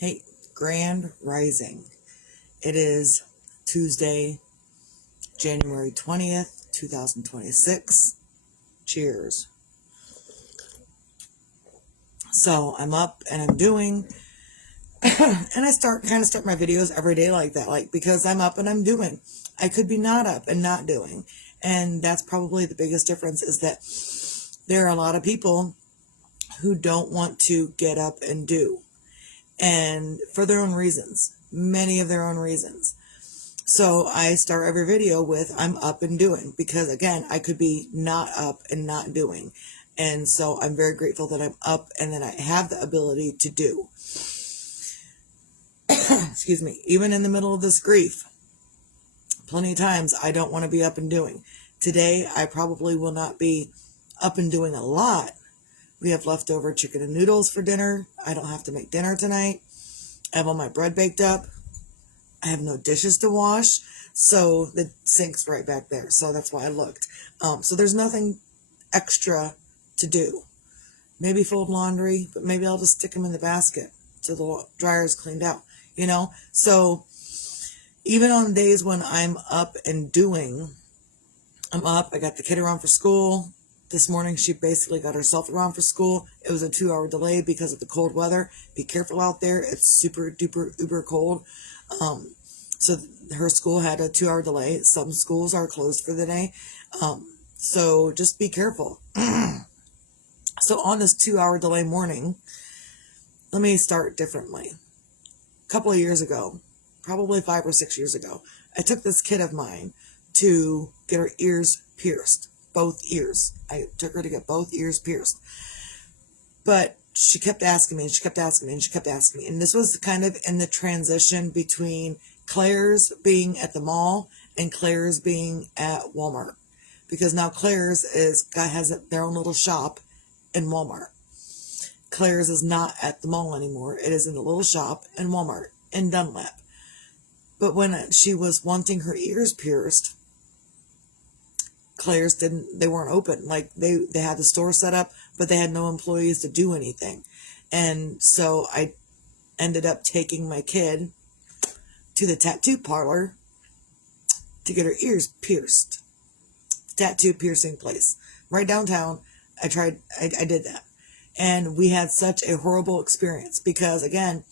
Hey, Grand Rising. It is Tuesday, January 20th, 2026. Cheers. So I'm up and I'm doing, and I start my videos every day like that, like because I'm up and I'm doing. I could be not up and not doing. And that's probably the biggest difference is that there are a lot of people who don't want to get up and do, and for their own reasons, many of their own reasons. So I start every video with I'm up and doing because again, I could be not up and not doing. And so I'm very grateful that I'm up and that I have the ability to do. Excuse me. Even in the middle of this grief, plenty of times I don't want to be up and doing. Today, I probably will not be up and doing a lot. We have leftover chicken and noodles for dinner. I don't have to make dinner tonight. I have all my bread baked up. I have no dishes to wash, so the sink's right back there. So that's why I looked. So there's nothing extra to do. Maybe fold laundry, but maybe I'll just stick them in the basket till the dryer's cleaned out, So even on days when I'm up and doing, I'm up. I got the kid around for school. This morning, she basically got herself around for school. It was a 2-hour delay because of the cold weather. Be careful out there. It's super duper uber cold. So her school had a 2-hour delay. Some schools are closed for the day. So just be careful. So on this 2-hour delay morning, let me start differently. A couple of years ago, probably 5 or 6 years ago, I took this kid of mine to get her ears pierced. Both ears. I took her to get both ears pierced. But she kept asking me, and she kept asking me, and she kept asking me. And this was kind of in the transition between Claire's being at the mall and Claire's being at Walmart. Because now Claire's has their own little shop in Walmart. Claire's is not at the mall anymore. It is in a little shop in Walmart in Dunlap. But when she was wanting her ears pierced, Claire's they weren't open. Like they had the store set up, but they had no employees to do anything. And so I ended up taking my kid to the tattoo parlor to get her ears pierced. Tattoo piercing place right downtown. I did that. And we had such a horrible experience because again,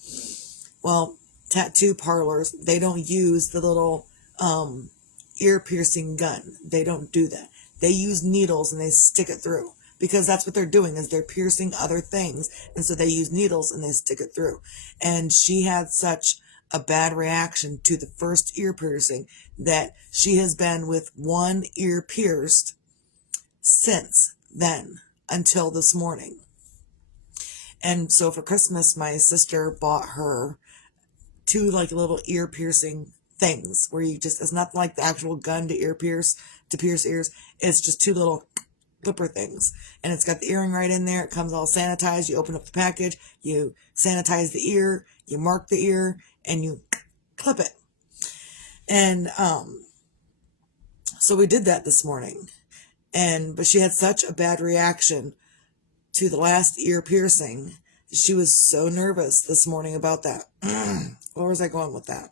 tattoo parlors, they don't use the little, ear piercing gun. They don't do that. They use needles and they stick it through because that's what they're doing is they're piercing other things. And so they use needles and they stick it through. And she had such a bad reaction to the first ear piercing that she has been with one ear pierced since then until this morning. And so for Christmas, my sister bought her 2 like little ear piercing things where it's not like the actual gun to pierce ears. It's just 2 little clipper things. And it's got the earring right in there. It comes all sanitized. You open up the package, you sanitize the ear, you mark the ear, and you clip it. And so we did that this morning. But she had such a bad reaction to the last ear piercing. She was so nervous this morning about that. Where was I going with that?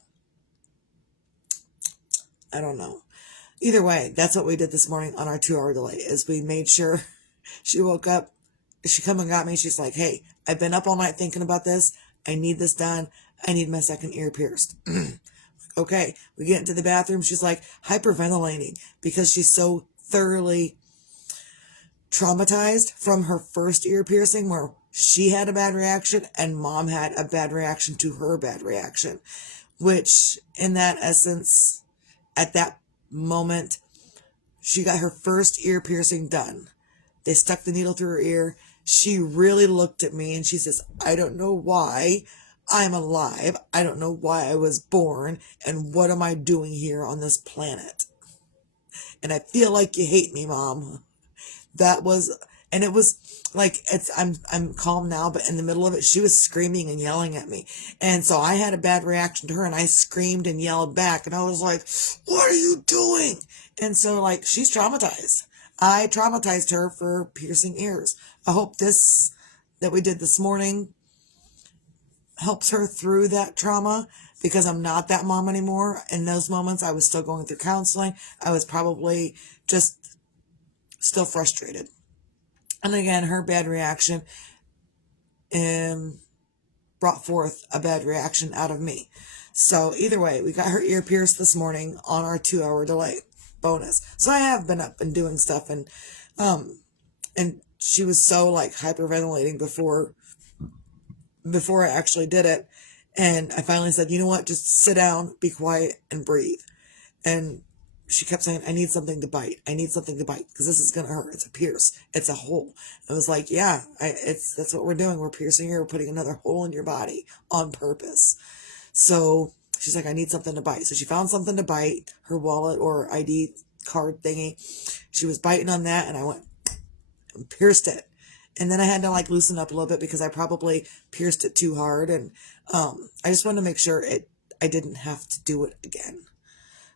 I don't know. Either way, that's what we did this morning on our 2-hour delay is we made sure she woke up. She come and got me. She's like, hey, I've been up all night thinking about this. I need this done. I need my second ear pierced. Okay. We get into the bathroom. She's like hyperventilating because she's so thoroughly traumatized from her first ear piercing where she had a bad reaction and mom had a bad reaction to her bad reaction, which in that essence, at that moment, she got her first ear piercing done. They stuck the needle through her ear. She really looked at me and she says, I don't know why I'm alive. I don't know why I was born. And what am I doing here on this planet? And I feel like you hate me, Mom. And it was like, I'm calm now, but in the middle of it, she was screaming and yelling at me. And so I had a bad reaction to her and I screamed and yelled back. And I was like, what are you doing? And so like, she's traumatized. I traumatized her for piercing ears. I hope this that we did this morning helps her through that trauma, because I'm not that mom anymore. In those moments, I was still going through counseling. I was probably just still frustrated. And again, her bad reaction brought forth a bad reaction out of me. So either way, we got her ear pierced this morning on our 2-hour delay bonus. So I have been up and doing stuff, and she was so like hyperventilating before I actually did it. And I finally said, you know what, just sit down, be quiet, and breathe. And she kept saying, I need something to bite. I need something to bite, because this is going to hurt. It's a pierce. It's a hole. I was like, yeah, that's what we're doing. We're piercing you. We're putting another hole in your body on purpose. So she's like, I need something to bite. So she found something to bite, her wallet or ID card thingy. She was biting on that, and I went and pierced it. And then I had to like loosen up a little bit, because I probably pierced it too hard. And I just wanted to make sure I didn't have to do it again.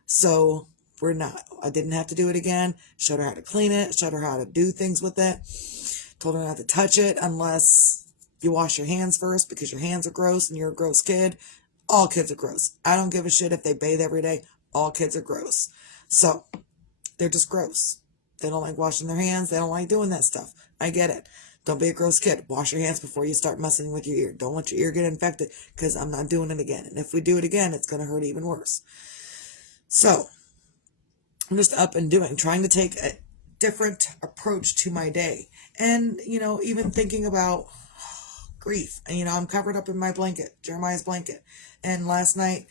So I didn't have to do it again. Showed her how to clean it, showed her how to do things with it. Told her not to touch it unless you wash your hands first, because your hands are gross and you're a gross kid. All kids are gross. I don't give a shit if they bathe every day. All kids are gross. So they're just gross. They don't like washing their hands. They don't like doing that stuff. I get it. Don't be a gross kid. Wash your hands before you start messing with your ear. Don't let your ear get infected, because I'm not doing it again. And if we do it again, it's going to hurt even worse. So I'm just up and trying to take a different approach to my day. And, even thinking about grief. And, I'm covered up in my blanket, Jeremiah's blanket. And last night,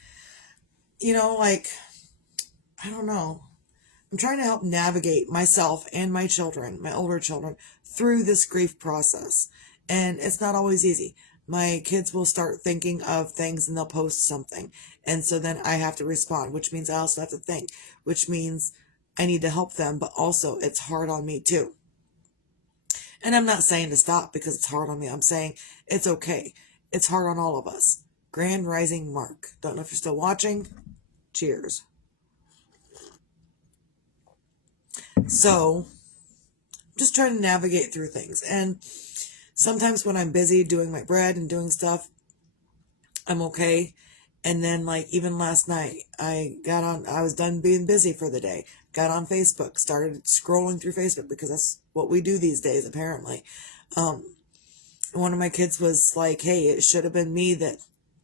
I don't know. I'm trying to help navigate myself and my children, my older children, through this grief process. And it's not always easy. My kids will start thinking of things and they'll post something. And so then I have to respond, which means I also have to think, which means I need to help them, but also it's hard on me too. And I'm not saying to stop because it's hard on me. I'm saying it's okay. It's hard on all of us. Grand Rising Mark. Don't know if you're still watching. Cheers. So, I'm just trying to navigate through things. And sometimes when I'm busy doing my bread and doing stuff, I'm okay. And then even last night, I was done being busy for the day. Got on Facebook, started scrolling through Facebook, because that's what we do these days, apparently. One of my kids was like, hey, it should have been me that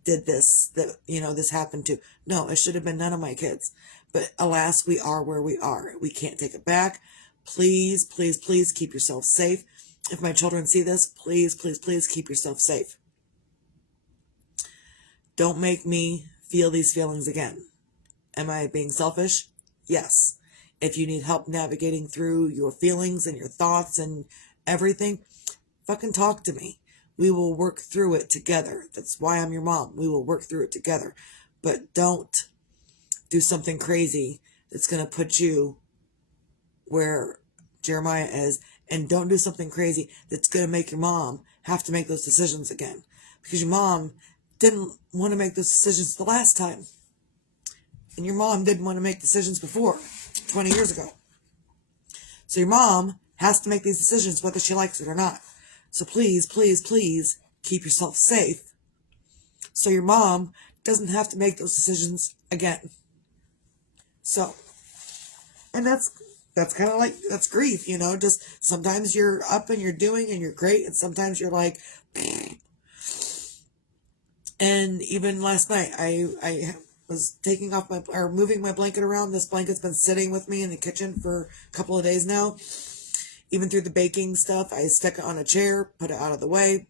did this, this happened to. No, it should have been none of my kids. But alas, we are where we are. We can't take it back. Please, please, please keep yourself safe. If my children see this, please, please, please keep yourself safe. Don't make me feel these feelings again. Am I being selfish? Yes. If you need help navigating through your feelings and your thoughts and everything, fucking talk to me. We will work through it together. That's why I'm your mom. We will work through it together. But don't do something crazy that's going to put you where Jeremiah is. And don't do something crazy that's going to make your mom have to make those decisions again. Because your mom didn't want to make those decisions the last time. And your mom didn't want to make decisions before, 20 years ago. So your mom has to make these decisions whether she likes it or not. So please, please, please keep yourself safe so your mom doesn't have to make those decisions again. So, and that's kind of like, that's grief, just sometimes you're up and you're doing and you're great, and sometimes you're like, and even last night, I was moving my blanket around. This blanket's been sitting with me in the kitchen for a couple of days now. Even through the baking stuff, I stuck it on a chair, put it out of the way.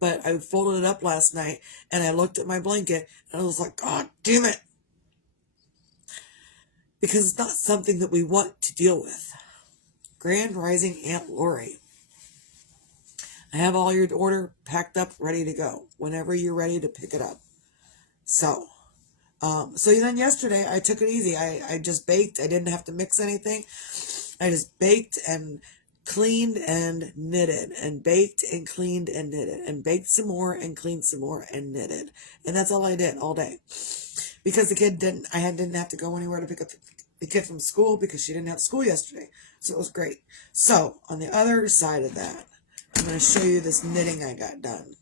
But I folded it up last night, and I looked at my blanket, and I was like, God damn it. Because it's not something that we want to deal with. Grand Rising Aunt Lori. I have all your order packed up, ready to go, whenever you're ready to pick it up. So then yesterday, I took it easy. I just baked. I didn't have to mix anything. I just baked and cleaned and knitted, and baked and cleaned and knitted, and baked some more and cleaned some more and knitted. And that's all I did all day. Because the kid didn't have to go anywhere to pick up the kid from school, because she didn't have school yesterday. So it was great. So on the other side of that, I'm going to show you this knitting I got done.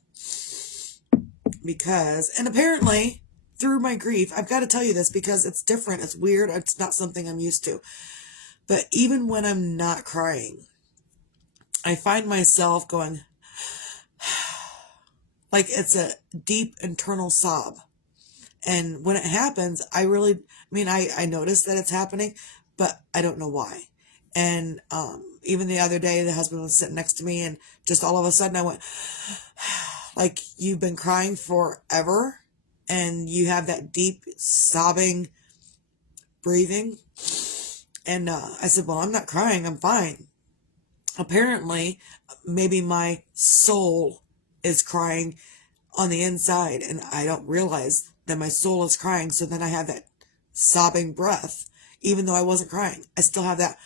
because, and apparently through my grief, I've got to tell you this because it's different. It's weird. It's not something I'm used to. But even when I'm not crying, I find myself going, like it's a deep internal sob. And when it happens, I notice that it's happening, but I don't know why. And even the other day, the husband was sitting next to me, and just all of a sudden I went, like, you've been crying forever, and you have that deep sobbing breathing. And I said, well, I'm not crying, I'm fine. Apparently, maybe my soul is crying on the inside, and I don't realize that my soul is crying. So then I have that sobbing breath. Even though I wasn't crying, I still have that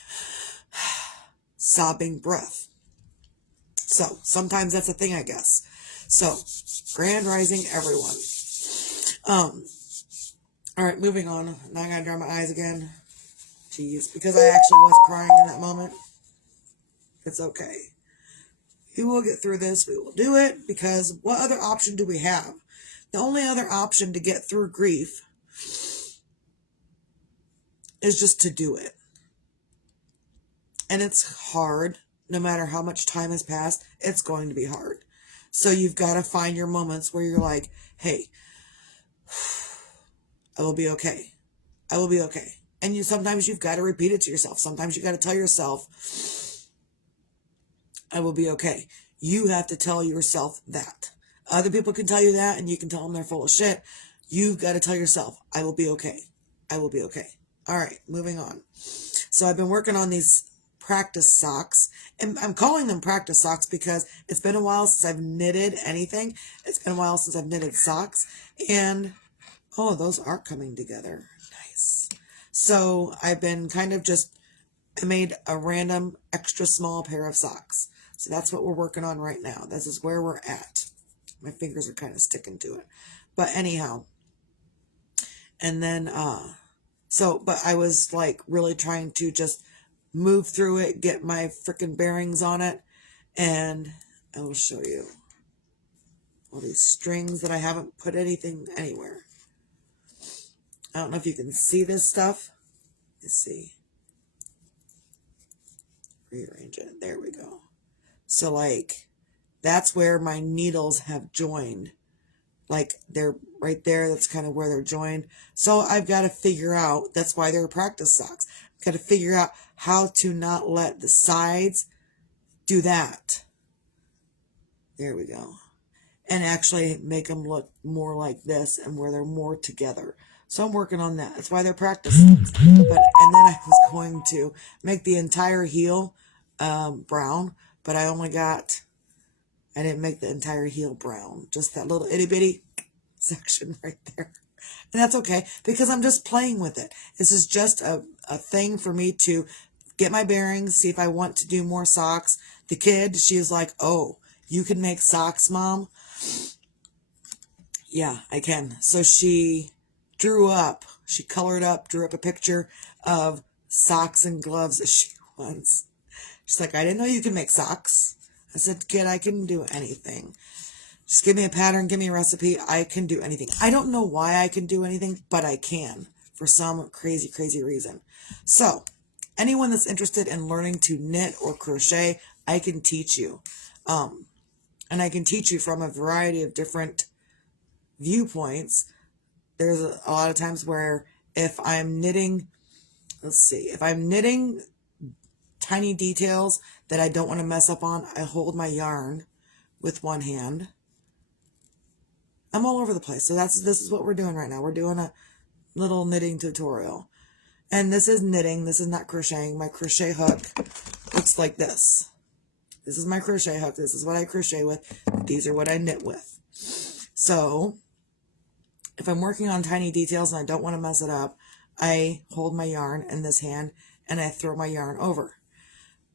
sobbing breath. So sometimes that's a thing, I guess. So, grand rising, everyone. All right, moving on. Now I gotta dry my eyes again. Jeez, because I actually was crying in that moment. It's okay. We will get through this. We will do it, because what other option do we have? The only other option to get through grief is just to do it. And it's hard. No matter how much time has passed, it's going to be hard. So you've got to find your moments where you're like, hey, I will be okay. I will be okay. And sometimes you've got to repeat it to yourself. Sometimes you got to tell yourself, I will be okay. You have to tell yourself that. Other people can tell you that, and you can tell them they're full of shit. You've got to tell yourself, I will be okay. I will be okay. All right, moving on. So I've been working on these practice socks, and I'm calling them practice socks because it's been a while since I've knitted anything. It's been a while since I've knitted socks, and oh, those are coming together. Nice. So I've been I made a random extra small pair of socks. So that's what we're working on right now. This is where we're at. My fingers are kind of sticking to it. But anyhow, and then, but I was like really trying to just move through it, get my freaking bearings on it. And I will show you all these strings that I haven't put anything anywhere. I don't know if you can see this stuff. Let's see. Rearrange it. There we go. So like, that's where my needles have joined. Like they're right there. That's kind of where they're joined. So I've got to figure out, that's why they're practice socks. I've got to figure out how to not let the sides do that. There we go. And actually make them look more like this, and where they're more together. So I'm working on that. That's why they're practice socks. And then I was going to make the entire heel brown, but I didn't make the entire heel brown. Just that little itty bitty section right there. And that's okay, because I'm just playing with it. This is just a thing for me to get my bearings, see if I want to do more socks. The kid, she is like, oh, you can make socks, Mom? Yeah, I can. So she drew up a picture of socks and gloves that she wants. She's like, I didn't know you could make socks. I said, kid, I can do anything. Just give me a pattern, give me a recipe. I can do anything. I don't know why I can do anything, but I can for some crazy, crazy reason. So anyone that's interested in learning to knit or crochet, I can teach you. And I can teach you from a variety of different viewpoints. There's a lot of times where if I'm knitting tiny details that I don't want to mess up on, I hold my yarn with one hand. I'm all over the place. So this is what we're doing right now. We're doing a little knitting tutorial. And this is knitting. This is not crocheting. My crochet hook looks like this. This is my crochet hook. This is what I crochet with. These are what I knit with. So if I'm working on tiny details and I don't want to mess it up, I hold my yarn in this hand and I throw my yarn over.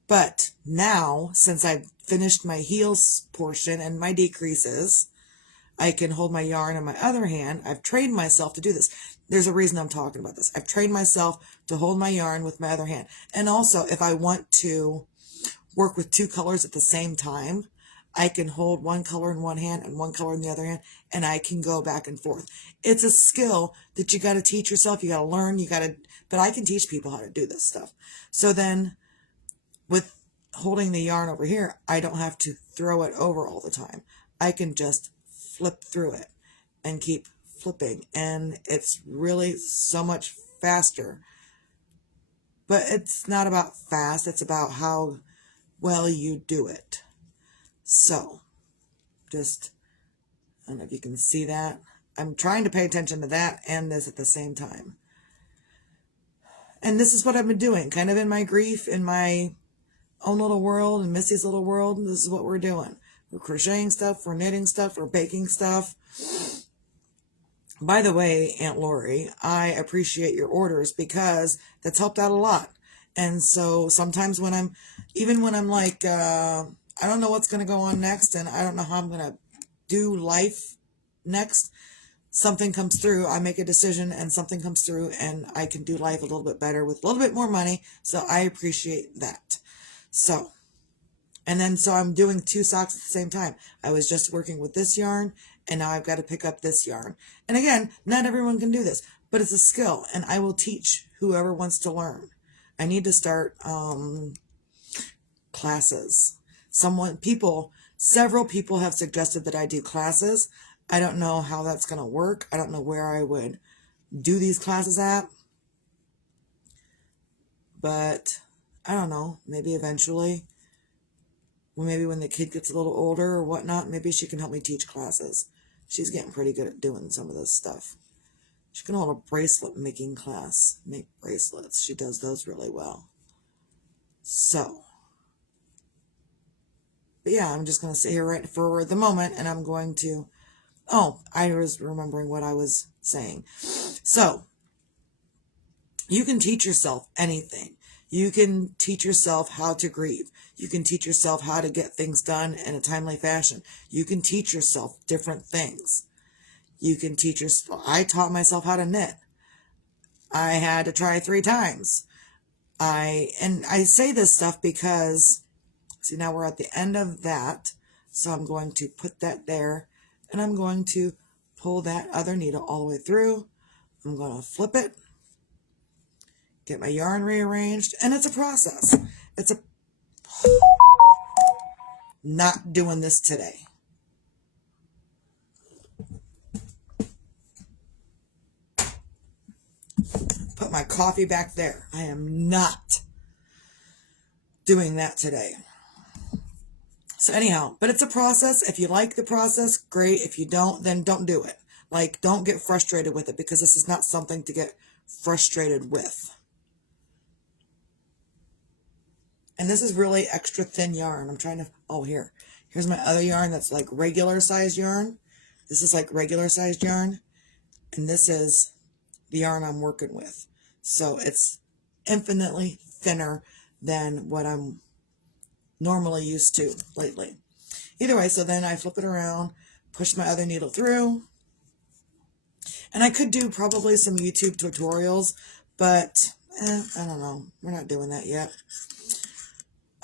But now, since I've finished my heels portion and my decreases, I can hold my yarn in my other hand. I've trained myself to do this. There's a reason I'm talking about this. I've trained myself to hold my yarn with my other hand. And also, if I want to work with two colors at the same time, I can hold one color in one hand and one color in the other hand, and I can go back and forth. It's a skill that you got to teach yourself. You got to learn. But I can teach people how to do this stuff. So then with holding the yarn over here, I don't have to throw it over all the time. I can just flip through it and keep flipping, and it's really so much faster. But it's not about fast, it's about how well you do it. So just, I don't know if you can see that. I'm trying to pay attention to that and this at the same time. And this is what I've been doing, kind of in my grief, in my own little world, and Missy's little world. And this is what we're doing. We're crocheting stuff, we're knitting stuff, we're baking stuff. By the way, Aunt Lori, I appreciate your orders because that's helped out a lot. And so sometimes when I'm like, I don't know what's going to go on next, and I don't know how I'm going to do life next, something comes through, I make a decision, and something comes through, and I can do life a little bit better with a little bit more money. So I appreciate that. So I'm doing 2 socks at the same time. I was just working with this yarn, and now I've got to pick up this yarn. And again, not everyone can do this, but it's a skill, and I will teach whoever wants to learn. I need to start classes. Several people have suggested that I do classes. I don't know how that's going to work. I don't know where I would do these classes at. But I don't know, maybe eventually. Maybe when the kid gets a little older or whatnot, maybe she can help me teach classes. She's getting pretty good at doing some of this stuff. She can hold a bracelet making class, make bracelets. She does those really well. So, but yeah, I'm just going to sit here right for the moment, and I'm going to, I was remembering what I was saying. So, you can teach yourself anything. You can teach yourself how to grieve. You can teach yourself how to get things done in a timely fashion. You can teach yourself different things. You can teach yourself. I taught myself how to knit. I had to try 3 times. I say this stuff because, see, now we're at the end of that. So I'm going to put that there, and I'm going to pull that other needle all the way through. I'm going to flip it, get my yarn rearranged, and it's a process. Not doing this today. Put my coffee back there. I am not doing that today. So anyhow, but it's a process. If you like the process, great. If you don't, then don't do it. Like, don't get frustrated with it, because this is not something to get frustrated with. And this is really extra thin yarn. I'm trying to, here's my other yarn that's like regular size yarn. This is like regular sized yarn. And this is the yarn I'm working with. So it's infinitely thinner than what I'm normally used to lately. Either way, so then I flip it around, push my other needle through. And I could do probably some YouTube tutorials, but I don't know. We're not doing that yet.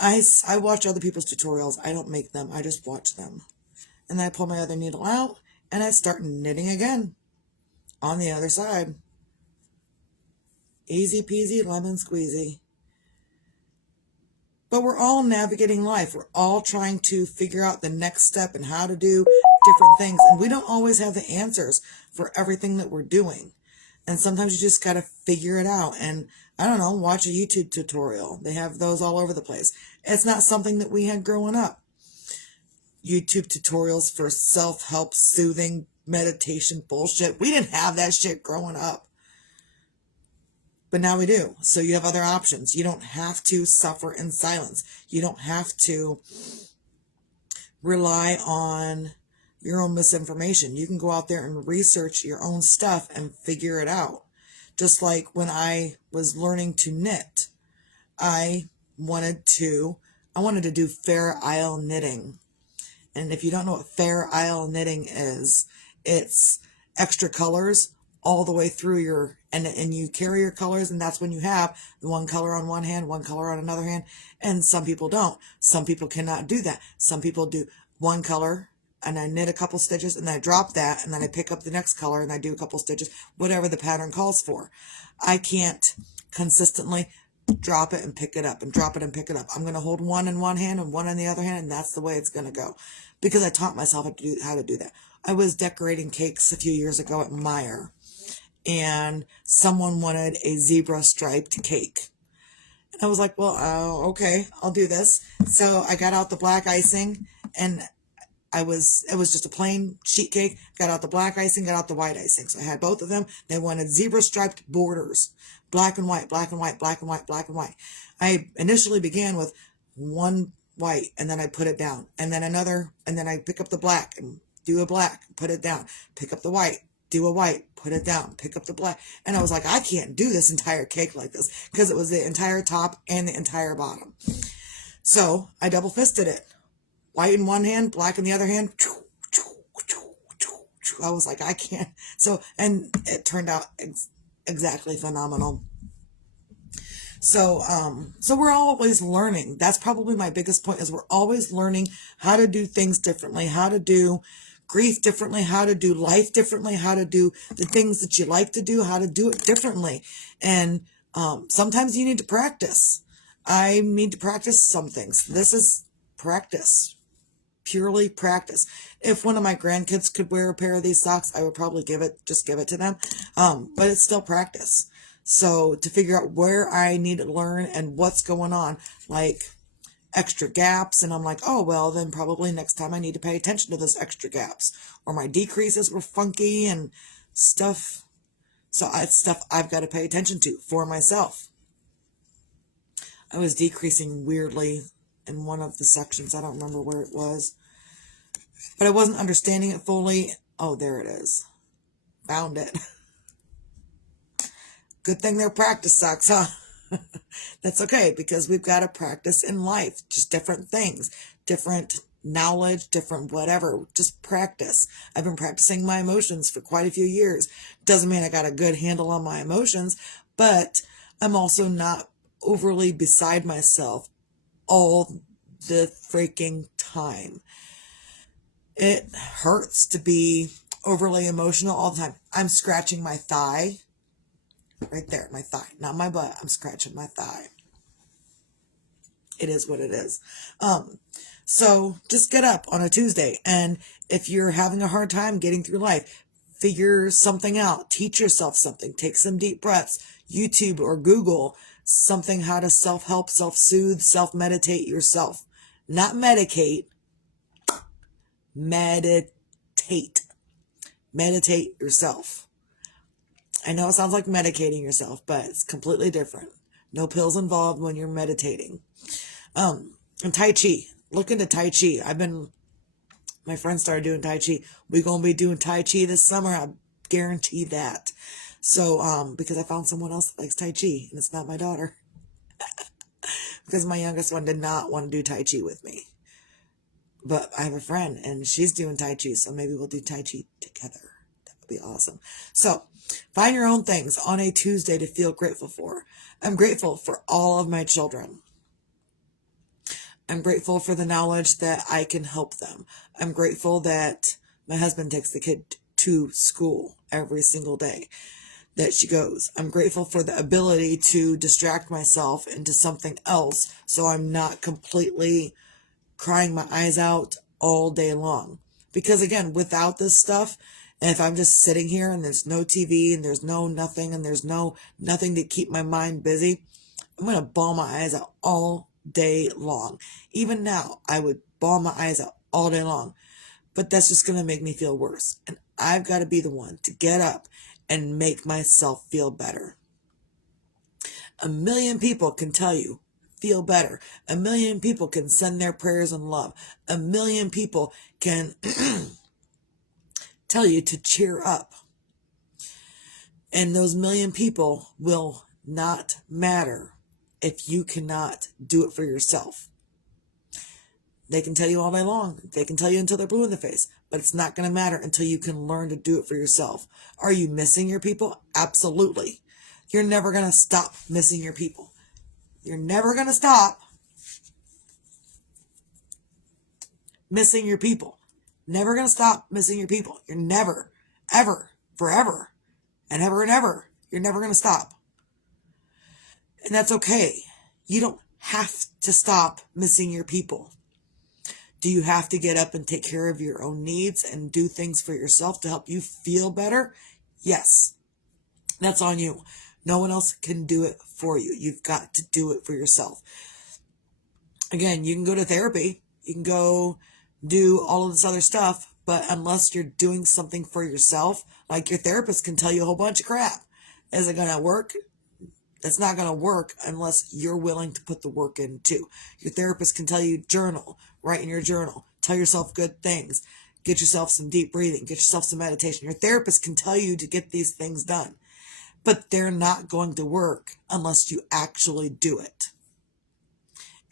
I watch other people's tutorials. I don't make them. I just watch them. And then I pull my other needle out, and I start knitting again on the other side. Easy peasy lemon squeezy. But we're all navigating life. We're all trying to figure out the next step and how to do different things. And we don't always have the answers for everything that we're doing. And sometimes you just got to figure it out. And I don't know, watch a YouTube tutorial. They have those all over the place. It's not something that we had growing up. YouTube tutorials for self-help, soothing, meditation bullshit. We didn't have that shit growing up. But now we do. So you have other options. You don't have to suffer in silence. You don't have to rely on your own misinformation. You can go out there and research your own stuff and figure it out. Just like when I was learning to knit, I wanted to do Fair Isle knitting. And if you don't know what Fair Isle knitting is, it's extra colors all the way through and you carry your colors, and that's when you have the one color on one hand, one color on another hand, and some people don't. Some people cannot do that. Some people do one color and I knit a couple stitches and I drop that and then I pick up the next color and I do a couple stitches, whatever the pattern calls for. I can't consistently drop it and pick it up and drop it and pick it up. I'm going to hold one in one hand and one in the other hand, and that's the way it's going to go, because I taught myself how to do that. I was decorating cakes a few years ago at Meijer, and someone wanted a zebra striped cake. And I was like, well, okay, I'll do this. So I got out the black icing, and it was just a plain sheet cake. Got out the black icing, got out the white icing. So I had both of them. They wanted zebra striped borders, black and white, black and white, black and white, black and white. I initially began with one white, and then I put it down, and then another, and then I pick up the black and do a black, put it down, pick up the white, do a white, put it down, pick up the black. And I was like, I can't do this entire cake like this, because it was the entire top and the entire bottom. So I double fisted it. White in one hand, black in the other hand. I was like, I can't. So, and it turned out exactly phenomenal. So we're always learning. That's probably my biggest point, is we're always learning how to do things differently, how to do grief differently, how to do life differently, how to do the things that you like to do, how to do it differently. And sometimes you need to practice. I need to practice some things. This is practice. Purely practice. If one of my grandkids could wear a pair of these socks, I would probably just give it to them. But it's still practice. So to figure out where I need to learn and what's going on, like extra gaps, and I'm like, oh, well, then probably next time I need to pay attention to those extra gaps, or my decreases were funky and stuff. So it's stuff I've got to pay attention to for myself. I was decreasing weirdly in one of the sections. I don't remember where it was, but I wasn't understanding it fully. Oh, there it is. Found it. Good thing they're practice socks, huh? That's okay, because we've got to practice in life. Just different things, different knowledge, different whatever. Just practice. I've been practicing my emotions for quite a few years. Doesn't mean I got a good handle on my emotions, but I'm also not overly beside myself all the freaking time. It hurts to be overly emotional all the time. I'm scratching my thigh. Right there, my thigh. Not my butt. I'm scratching my thigh. It is what it is. So just get up on a Tuesday. And if you're having a hard time getting through life, figure something out. Teach yourself something. Take some deep breaths. YouTube or Google something, how to self-help, self-soothe, self-meditate yourself. Not medicate. Meditate. Meditate yourself. I know it sounds like medicating yourself, but it's completely different. No pills involved when you're meditating. And Tai Chi. Look into Tai Chi. My friend started doing Tai Chi. We're going to be doing Tai Chi this summer. I guarantee that. So, because I found someone else that likes Tai Chi, and it's not my daughter. Because my youngest one did not want to do Tai Chi with me. But I have a friend, and she's doing Tai Chi, so maybe we'll do Tai Chi together. That would be awesome. So, find your own things on a Tuesday to feel grateful for. I'm grateful for all of my children. I'm grateful for the knowledge that I can help them. I'm grateful that my husband takes the kid to school every single day that she goes. I'm grateful for the ability to distract myself into something else, so I'm not completely crying my eyes out all day long. Because again, without this stuff, and if I'm just sitting here and there's no TV and there's no nothing and there's nothing to keep my mind busy, I'm going to bawl my eyes out all day long. Even now, I would bawl my eyes out all day long. But that's just going to make me feel worse. And I've got to be the one to get up and make myself feel better. 1 million people can tell you, feel better. 1 million people can send their prayers and love. 1 million people can tell you to cheer up. And those 1 million people will not matter if you cannot do it for yourself. They can tell you all day long. They can tell you until they're blue in the face. But it's not going to matter until you can learn to do it for yourself. Are you missing your people? Absolutely. You're never going to stop missing your people. You're never going to stop missing your people. Never going to stop missing your people. You're never, ever, forever, and ever, you're never going to stop. And that's okay. You don't have to stop missing your people. Do you have to get up and take care of your own needs and do things for yourself to help you feel better? Yes. That's on you. No one else can do it for you. You've got to do it for yourself. Again, you can go to therapy. You can go do all of this other stuff, but unless you're doing something for yourself, like your therapist can tell you a whole bunch of crap. Is it going to work? It's not going to work unless you're willing to put the work in too. Your therapist can tell you journal, write in your journal, tell yourself good things, get yourself some deep breathing, get yourself some meditation. Your therapist can tell you to get these things done, but they're not going to work unless you actually do it.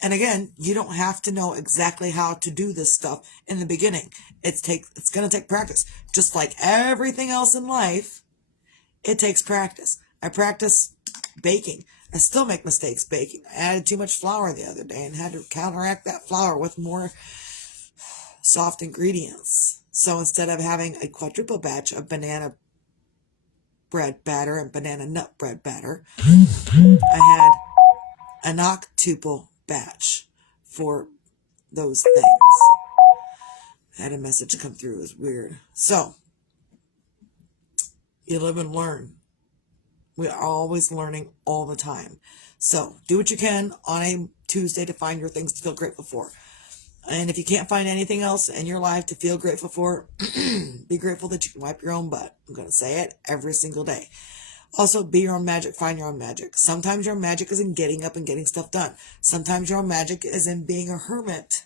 And again, you don't have to know exactly how to do this stuff in the beginning. It's going to take practice. Just like everything else in life, it takes practice. I practice baking. I still make mistakes baking. I added too much flour the other day and had to counteract that flour with more soft ingredients. So instead of having a quadruple batch of banana bread batter and banana nut bread batter, I had an octuple batch for those things. I had a message come through. It was weird. So, you live and learn. We are always learning all the time. So, do what you can on a Tuesday to find your things to feel grateful for. And if you can't find anything else in your life to feel grateful for, be grateful that you can wipe your own butt. I'm going to say it every single day. Also, be your own magic, find your own magic. Sometimes your magic is in getting up and getting stuff done. Sometimes your own magic is in being a hermit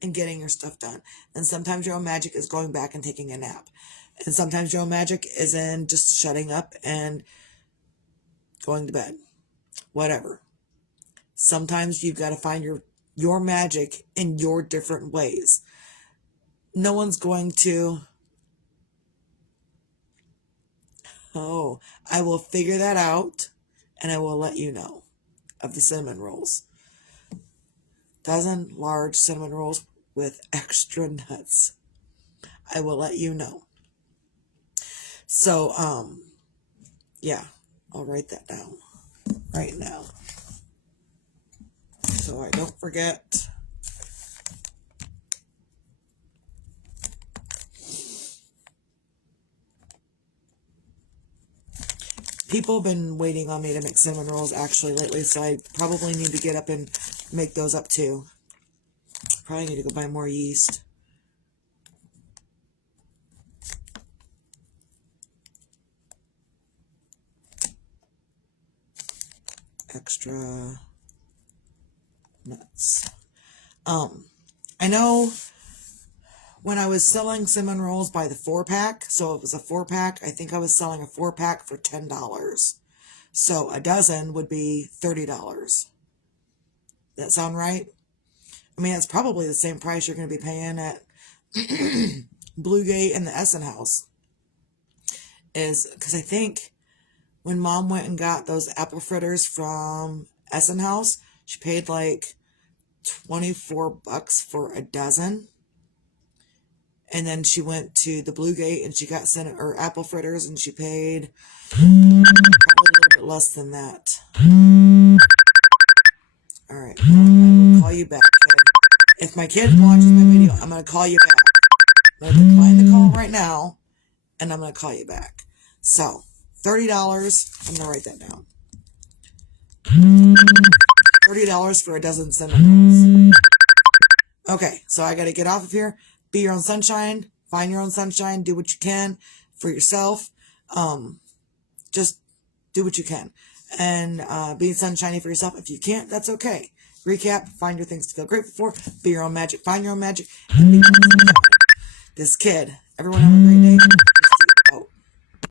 and getting your stuff done. And sometimes your own magic is going back and taking a nap. And sometimes your own magic is in just shutting up and going to bed. Whatever. Sometimes you've got to find your magic in your different ways. No one's going to... Oh, I will figure that out, and I will let you know of the cinnamon rolls. Dozen large cinnamon rolls with extra nuts. I will let you know. So, yeah, I'll write that down right now so I don't forget. People have been waiting on me to make cinnamon rolls actually lately, so I probably need to get up and make those up too. Probably need to go buy more yeast. Extra nuts. I know when I was selling cinnamon rolls by the 4-pack, so it was a 4-pack, I think I was selling a 4-pack for $10. So a dozen would be $30. That sound right? I mean, it's probably the same price you're going to be paying at Bluegate and the Essen House. Is because I think when Mom went and got those apple fritters from Essen House, she paid like $24 for a dozen. And then she went to the Bluegate and she got apple fritters and she paid probably a little bit less than that. All right, well, I will call you back, kid. If my kid watches my video, I'm going to call you back. I'm going to decline the call right now, and I'm going to call you back. So, $30. I'm going to write that down. $30 for a dozen cinnamon rolls. Okay, so I got to get off of here. Be your own sunshine. Find your own sunshine. Do what you can for yourself. Just do what you can. And be sunshiny for yourself. If you can't, that's okay. Recap. Find your things to feel grateful for. Be your own magic. Find your own magic. And be your own sunshine. This kid. Everyone have a great day.